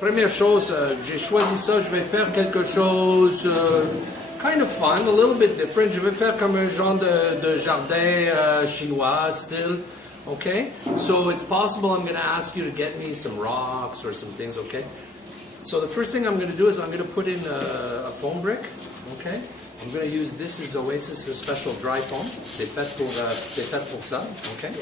Première chose, j'ai choisi ça, je vais faire quelque chose kind of fun, a little bit different. Je vais faire comme un genre de jardin chinois style. Okay, so it's possible I'm going to ask you to get me some rocks or some things, okay? So the first thing I'm going to do is I'm going to put in a foam brick, okay? I'm going to use this is Oasis a special dry foam. C'est fait pour ça, okay?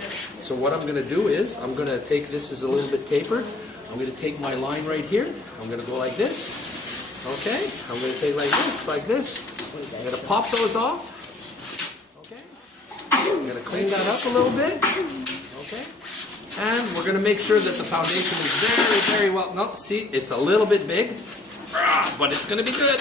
So what I'm going to do is I'm going to take this is a little bit tapered. I'm going to take my line right here. I'm going to go like this, okay? I'm going to take like this. I'm going to pop those off, okay? I'm going to clean that up a little bit. Okay, and we're going to make sure that the foundation is very, very well. No, see, it's a little bit big, but it's going to be good.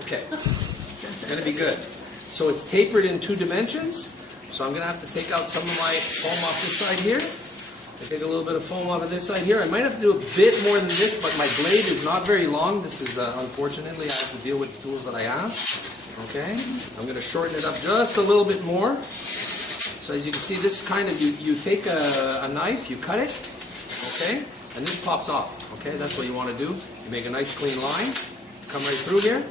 Okay, it's going to be good. So it's tapered in 2 dimensions. So I'm going to have to take out some of my foam off this side here. I take a little bit of foam off of this side here. I might have to do a bit more than this, but my blade is not very long. This is, unfortunately, I have to deal with the tools that I have. Okay, I'm going to shorten it up just a little bit more. So as you can see, this kind of, you take a knife, you cut it, okay, and this pops off, okay, that's what you want to do. You make a nice clean line, come right through here,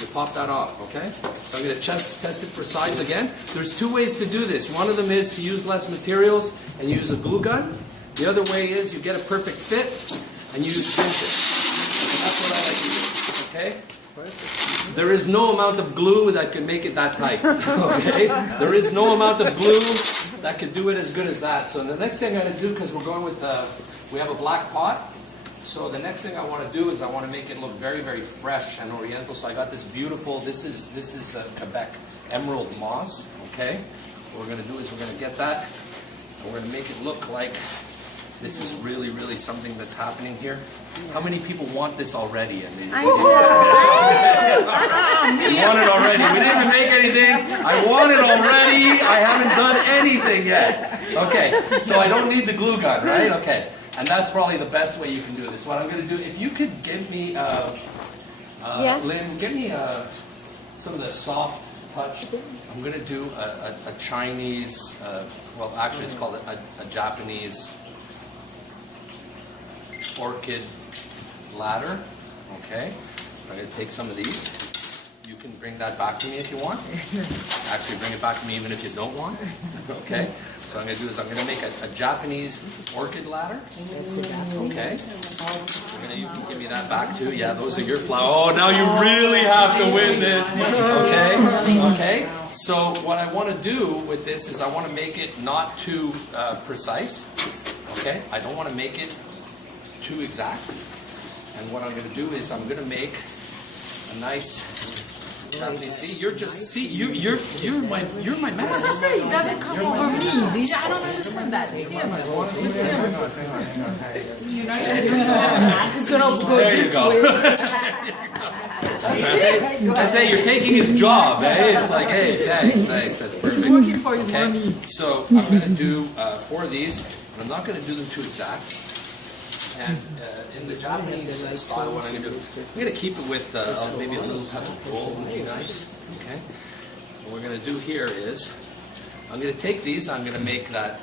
you pop that off, okay. So I'm going to test it for size again. There's 2 ways to do this. One of them is to use less materials and use a glue gun. The other way is you get a perfect fit and you use pinches. That's what I like to do, okay. There is no amount of glue that can make it that tight, okay? There is no amount of glue that can do it as good as that. So the next thing I'm going to do, because we're going with, we have a black pot, so the next thing I want to do is I want to make it look very, very fresh and oriental. So I got this beautiful, this is Quebec emerald moss, okay? What we're going to do is we're going to get that, and we're going to make it look like this is really, really something that's happening here. How many people want this already? I want it already. We didn't even make anything. I want it already. I haven't done anything yet. Okay, so I don't need the glue gun, right? Okay, and that's probably the best way you can do this. What I'm going to do, if you could give me, yes. Lynn, give me some of the soft touch. I'm going to do a Chinese, well, actually it's called a Japanese orchid ladder. Okay, I'm going to take some of these. You can bring that back to me if you want. Actually, bring it back to me even if you don't want. Okay, so what I'm going to do is I'm going to make a Japanese orchid ladder. Okay, you can give me that back too. Yeah, those are your flowers. Oh, now you really have to win this. Okay, okay. So what I want to do with this is I want to make it not too precise. Okay, I don't want to make it too exact. And what I'm going to do is I'm going to make a nice. See, you're my man. As I say, it doesn't come over me. I don't understand that. It's going to go this way. I say you're taking his job, eh? It's like, hey, thanks, that's perfect. He's working for his money. So I'm going to do 4 of these, and I'm not going to do them too exact. And in the Japanese style, what I'm going to do, I'm going to keep it with maybe a little touch of gold would be nice. Okay. What we're going to do here is, I'm going to take these, I'm going to make that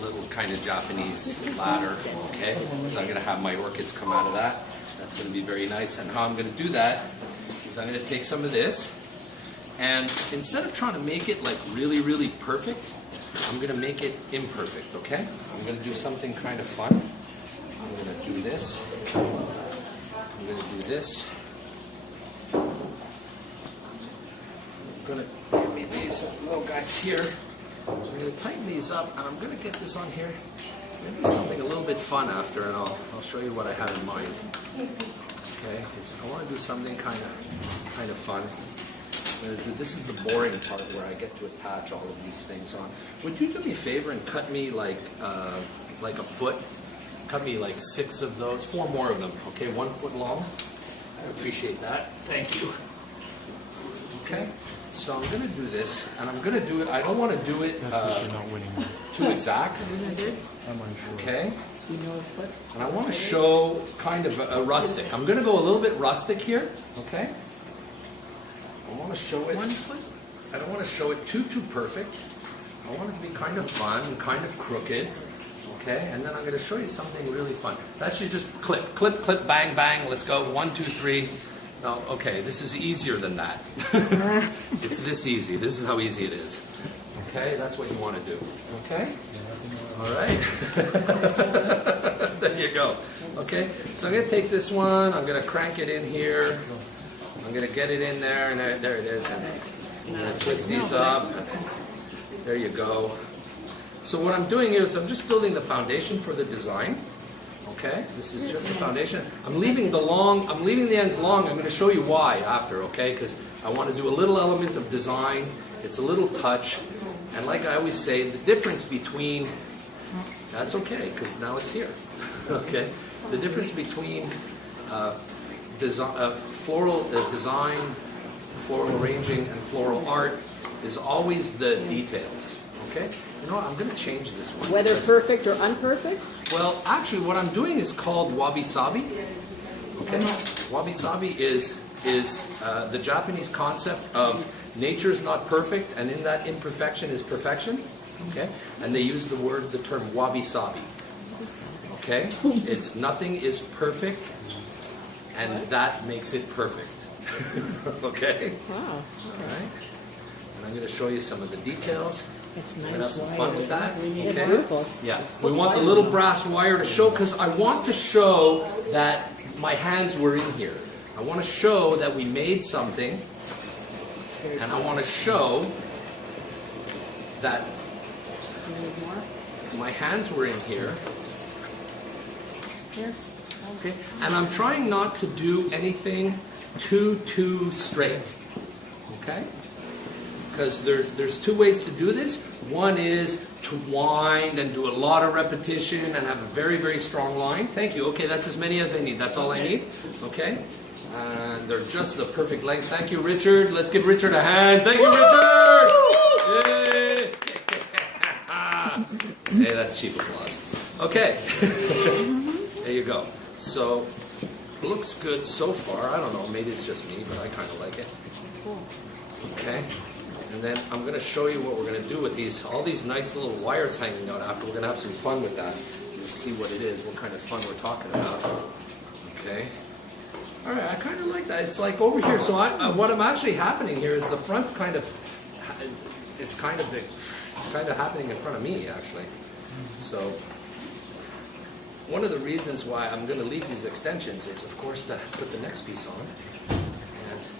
little kind of Japanese ladder. Okay. So I'm going to have my orchids come out of that. That's going to be very nice. And how I'm going to do that is I'm going to take some of this, and instead of trying to make it like really, really perfect, I'm going to make it imperfect. Okay. I'm going to do something kind of fun. I'm going to do this. I'm going to do this. I'm going to give me these little guys here. I'm going to tighten these up, and I'm going to get this on here. Maybe something a little bit fun after, and I'll show you what I have in mind. Okay, I want to do something kind of fun. I'm going to do, this is the boring part where I get to attach all of these things on. Would you do me a favor and cut me like a foot? Cut me like 6 of those, 4 more of them, okay, 1 foot long. I appreciate that, thank you. Okay, so I'm going to do this, and I'm going to do it, I don't want to do it too exact, okay, and I want to show kind of a rustic. I'm going to go a little bit rustic here, okay. I want to show it, 1 foot? I don't want to show it too perfect. I want it to be kind of fun, kind of crooked. Okay, and then I'm going to show you something really fun. That should just clip, clip, clip, bang, bang. Let's go. 1, 2, 3. No, okay, this is easier than that. It's this easy. This is how easy it is. Okay, that's what you want to do. Okay? All right. There you go. Okay, so I'm going to take this one. I'm going to crank it in here. I'm going to get it in there, and there it is. And I'm going to twist these up. There you go. So what I'm doing is I'm just building the foundation for the design. Okay, this is just the foundation. I'm leaving the ends long. I'm going to show you why after, okay? Because I want to do a little element of design. It's a little touch. And like I always say, the difference between, that's okay, because now it's here. Okay, the difference between floral design, floral arranging, and floral art is always the details. Okay. You know what, I'm going to change this one. Whether perfect or unperfect? Well, actually, what I'm doing is called wabi-sabi. Okay? Wabi-sabi is the Japanese concept of nature is not perfect, and in that imperfection is perfection. Okay? And they use the term wabi-sabi. Okay? It's nothing is perfect, and that makes it perfect. Okay? Wow. All right. And I'm going to show you some of the details. That's We're going to have nice some wire. fun with that. It's Okay? beautiful. Yeah. We want the little brass wire to show, because I want to show that my hands were in here. I want to show that we made something, and I want to show that my hands were in here. Here. Okay? And I'm trying not to do anything too straight. Okay? Because there's two ways to do this. One is to wind and do a lot of repetition and have a very, very strong line. Thank you. Okay, that's as many as I need. That's all I need. Okay? And they're just the perfect length. Thank you, Richard. Let's give Richard a hand. Thank you, Richard! Yay! Hey, that's cheap applause. Okay. There you go. So, it looks good so far. I don't know. Maybe it's just me, but I kind of like it. Okay? And then I'm going to show you what we're going to do with all these nice little wires hanging out after. We're going to have some fun with that. You'll see what it is, what kind of fun we're talking about. Okay. All right, I kind of like that. It's like over here. So what I'm actually happening here is the front it's kind of happening in front of me, actually. So one of the reasons why I'm going to leave these extensions is, of course, to put the next piece on.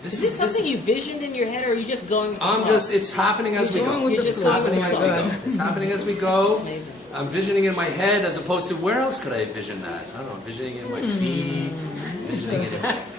Is this something you visioned in your head, or are you just going? It's happening as we go. It's happening as we go. It's happening as we go. I'm visioning in my head as opposed to where else could I vision that? I don't know, visioning in my feet, visioning it in my